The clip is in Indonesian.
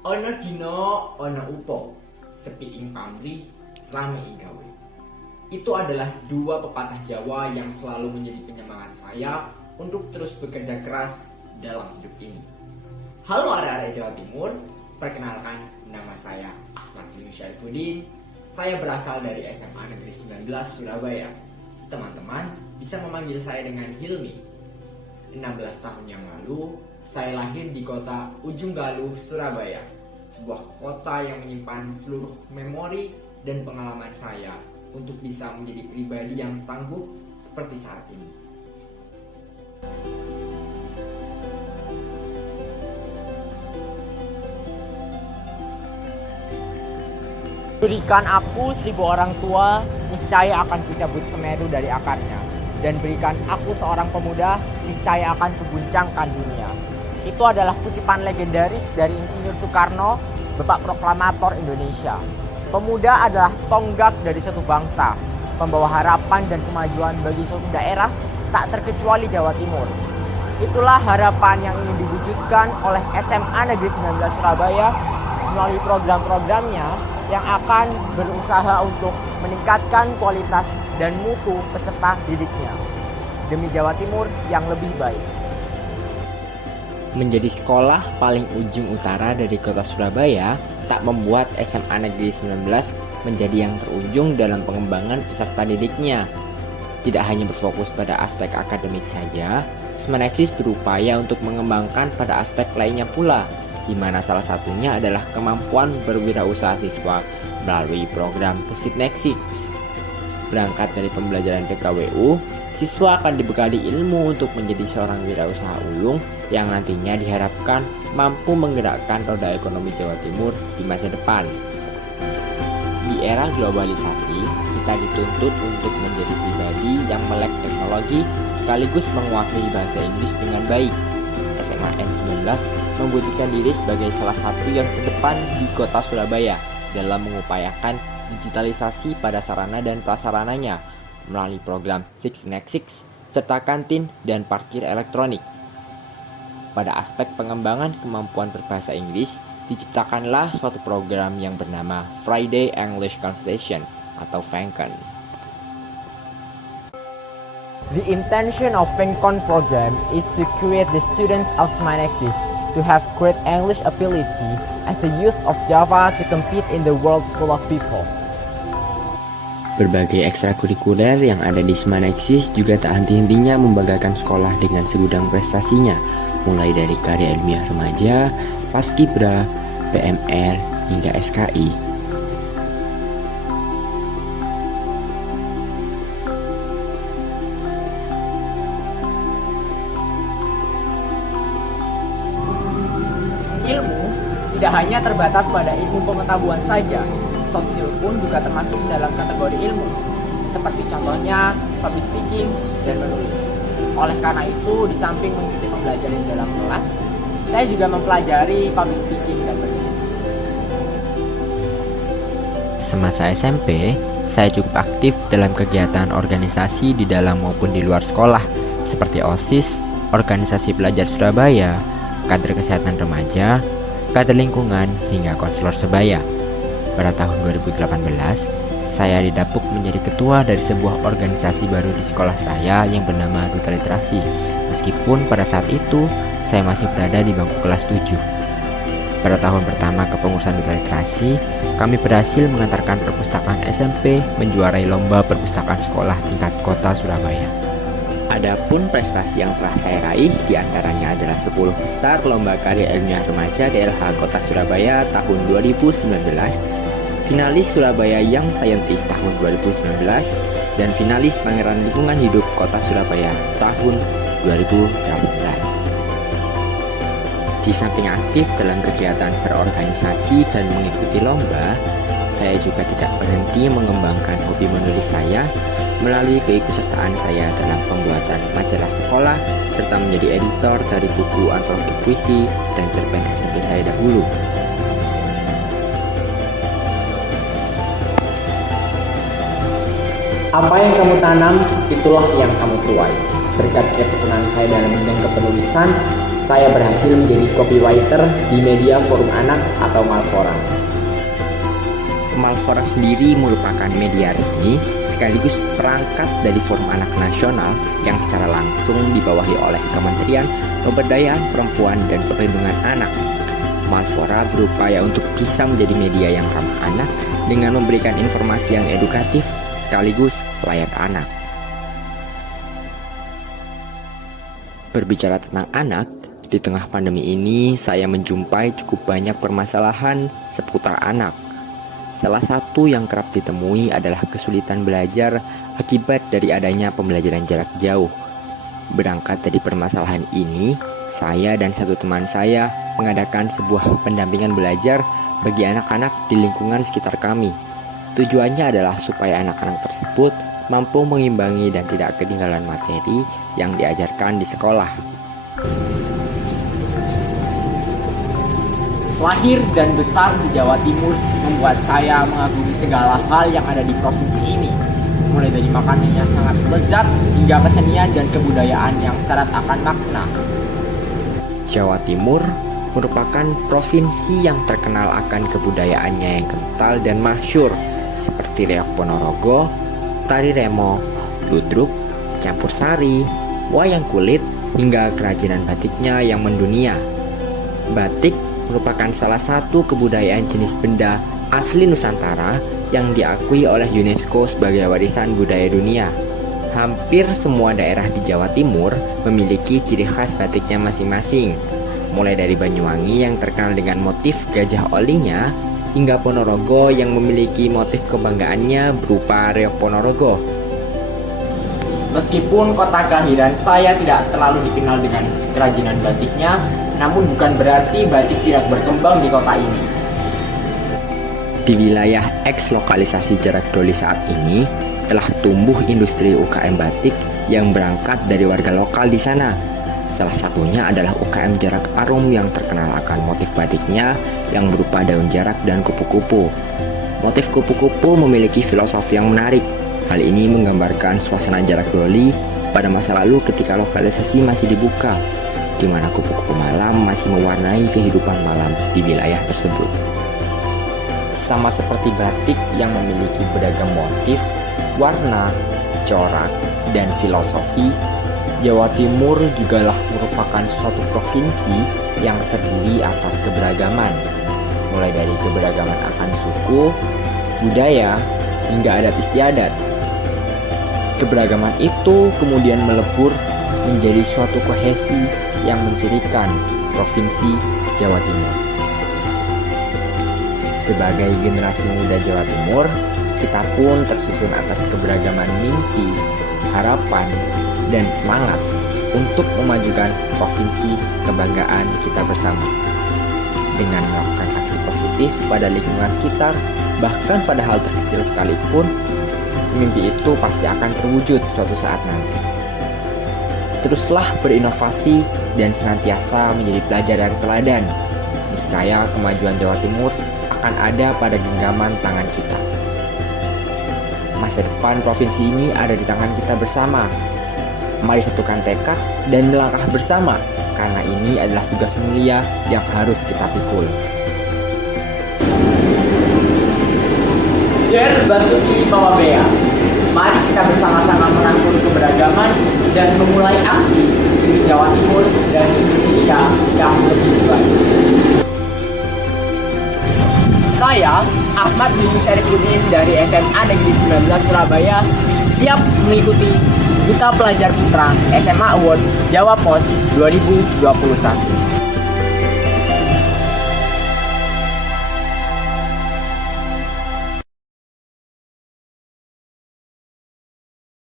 Ono dino ono upo, sepi ing pamrih, rame ing gawe. Itu adalah dua pepatah Jawa yang selalu menjadi penyemangat saya untuk terus bekerja keras dalam hidup ini. Halo arek-arek Jawa Timur, perkenalkan nama saya Ahmad Yunus Syaifuddin. Saya berasal dari SMA Negeri 19 Surabaya. Teman-teman bisa memanggil saya dengan Hilmi. 16 tahun yang lalu, saya lahir di kota Ujung Galuh, Surabaya. Sebuah kota yang menyimpan seluruh memori dan pengalaman saya untuk bisa menjadi pribadi yang tangguh seperti saat ini. Berikan aku 1000 orang tua, niscaya akan kucabut Semeru dari akarnya. Dan berikan aku seorang pemuda, niscaya akan kuguncangkan dunia. Itu adalah kutipan legendaris dari Insinyur Soekarno, Bapak Proklamator Indonesia. Pemuda adalah tonggak dari suatu bangsa, pembawa harapan dan kemajuan bagi suatu daerah, tak terkecuali Jawa Timur. Itulah harapan yang ingin diwujudkan oleh SMA Negeri 19 Surabaya melalui program-programnya yang akan berusaha untuk meningkatkan kualitas dan mutu peserta didiknya demi Jawa Timur yang lebih baik. Menjadi sekolah paling ujung utara dari kota Surabaya tak membuat SMA Negeri 19 menjadi yang terujung dalam pengembangan peserta didiknya. Tidak hanya berfokus pada aspek akademik saja, Smaneksis berupaya untuk mengembangkan pada aspek lainnya pula, di mana salah satunya adalah kemampuan berwirausaha siswa melalui program Kesitneksik. Berangkat dari pembelajaran PKWU, siswa akan dibekali ilmu untuk menjadi seorang wirausaha ulung yang nantinya diharapkan mampu menggerakkan roda ekonomi Jawa Timur di masa depan. Di era globalisasi, kita dituntut untuk menjadi pribadi yang melek teknologi sekaligus menguasai bahasa Inggris dengan baik. SMA N19 membuktikan diri sebagai salah satu yang terdepan di kota Surabaya dalam mengupayakan digitalisasi pada sarana dan prasarananya melalui program Six Next Six serta kantin dan parkir elektronik. Pada aspek pengembangan kemampuan berbahasa Inggris, diciptakanlah suatu program yang bernama Friday English Conversation atau FENCON. The intention of FENCON program is to create the students of Smaneksis to have great English ability as the use of Java to compete in the world full of people. Berbagai ekstrakurikuler yang ada di Smaneksis juga tak henti-hentinya membanggakan sekolah dengan segudang prestasinya, mulai dari karya ilmiah remaja, paskibra, PMR, hingga SKI. Ilmu tidak hanya terbatas pada ilmu pengetahuan saja, soft skill pun juga termasuk dalam kategori ilmu, seperti contohnya public speaking dan menulis. Oleh karena itu, di samping mengikuti pembelajaran di dalam kelas, saya juga mempelajari public speaking dan menulis. Semasa SMP, saya cukup aktif dalam kegiatan organisasi di dalam maupun di luar sekolah, seperti OSIS, Organisasi Pelajar Surabaya, Kader Kesehatan Remaja, Kader Lingkungan, hingga Konselor Sebaya. Pada tahun 2018, saya didapuk menjadi ketua dari sebuah organisasi baru di sekolah saya yang bernama Duta Literasi. Meskipun pada saat itu, saya masih berada di bangku kelas 7. Pada tahun pertama kepengurusan Duta Literasi, kami berhasil mengantarkan perpustakaan SMP menjuarai lomba perpustakaan sekolah tingkat kota Surabaya. Adapun prestasi yang telah saya raih diantaranya adalah 10 besar lomba karya ilmiah remaja DLH Kota Surabaya tahun 2019, finalis Surabaya Young Scientist tahun 2019, dan finalis Pameran Lingkungan Hidup Kota Surabaya tahun 2018. Di samping aktif dalam kegiatan berorganisasi dan mengikuti lomba, saya juga tidak berhenti mengembangkan hobi menulis saya melalui keikutsertaan saya dalam pembuatan majalah sekolah serta menjadi editor dari buku antologi puisi dan cerpen SMP saya dahulu. Apa yang kamu tanam, itulah yang kamu tuai. Berkat ketekunan saya dalam bidang kepenulisan, saya berhasil menjadi copywriter di media forum anak atau Malfora. Malfora sendiri merupakan media resmi sekaligus perangkat dari Forum Anak Nasional yang secara langsung dibawahi oleh Kementerian Pemberdayaan Perempuan dan Perlindungan Anak. Malfora berupaya untuk bisa menjadi media yang ramah anak dengan memberikan informasi yang edukatif sekaligus layak anak. Berbicara tentang anak, di tengah pandemi ini saya menjumpai cukup banyak permasalahan seputar anak. Salah satu yang kerap ditemui adalah kesulitan belajar akibat dari adanya pembelajaran jarak jauh. Berangkat dari permasalahan ini, saya dan satu teman saya mengadakan sebuah pendampingan belajar bagi anak-anak di lingkungan sekitar kami. Tujuannya adalah supaya anak-anak tersebut mampu mengimbangi dan tidak ketinggalan materi yang diajarkan di sekolah. Lahir dan besar di Jawa Timur membuat saya mengagumi segala hal yang ada di provinsi ini. Mulai dari makanan yang sangat lezat hingga kesenian dan kebudayaan yang syarat akan makna. Jawa Timur merupakan provinsi yang terkenal akan kebudayaannya yang kental dan masyhur, seperti reok Ponorogo, tari remo, ludruk, campur sari, wayang kulit, hingga kerajinan batiknya yang mendunia. Batik merupakan salah satu kebudayaan jenis benda asli Nusantara yang diakui oleh UNESCO sebagai warisan budaya dunia. Hampir semua daerah di Jawa Timur memiliki ciri khas batiknya masing-masing, mulai dari Banyuwangi yang terkenal dengan motif gajah olinya, hingga Ponorogo yang memiliki motif kebanggaannya berupa reok Ponorogo. Meskipun kota kelahiran saya tidak terlalu dikenal dengan kerajinan batiknya, namun bukan berarti batik tidak berkembang di kota ini. Di wilayah eks lokalisasi Jarak Doli saat ini telah tumbuh industri UKM batik yang berangkat dari warga lokal di sana. Salah satunya adalah UKM Jarak Arum yang terkenal akan motif batiknya yang berupa daun jarak dan kupu-kupu. Motif kupu-kupu memiliki filosofi yang menarik. Hal ini menggambarkan suasana Jarak Doli pada masa lalu ketika lokalisasi masih dibuka, di mana kupu-kupu malam masih mewarnai kehidupan malam di wilayah tersebut. Sama seperti batik yang memiliki beragam motif, warna, corak, dan filosofi, Jawa Timur jugalah merupakan suatu provinsi yang terdiri atas keberagaman, mulai dari keberagaman akan suku, budaya, hingga adat istiadat. Keberagaman itu kemudian melebur menjadi suatu kohesi yang mencirikan provinsi Jawa Timur. Sebagai generasi muda Jawa Timur, kita pun tersusun atas keberagaman mimpi, harapan, dan semangat untuk memajukan provinsi kebanggaan kita bersama. Dengan melakukan aksi positif pada lingkungan sekitar, bahkan pada hal terkecil sekalipun, mimpi itu pasti akan terwujud suatu saat nanti. Teruslah berinovasi dan senantiasa menjadi pelajar dan teladan. Niscaya kemajuan Jawa Timur akan ada pada genggaman tangan kita. Masa depan provinsi ini ada di tangan kita bersama. Mari satukan tekad dan melangkah bersama, karena ini adalah tugas mulia yang harus kita pikul. Jer Basuki Mawabea, mari kita bersama-sama merangkul keberagaman dan memulai aksi di Jawa Timur dan Indonesia yang lebih baik. Saya, Ahmad bin Syarifuddin dari SMA Negeri 19 Surabaya, siap mengikuti Duta Pelajar Putra SMA Award Jawa Pos 2021.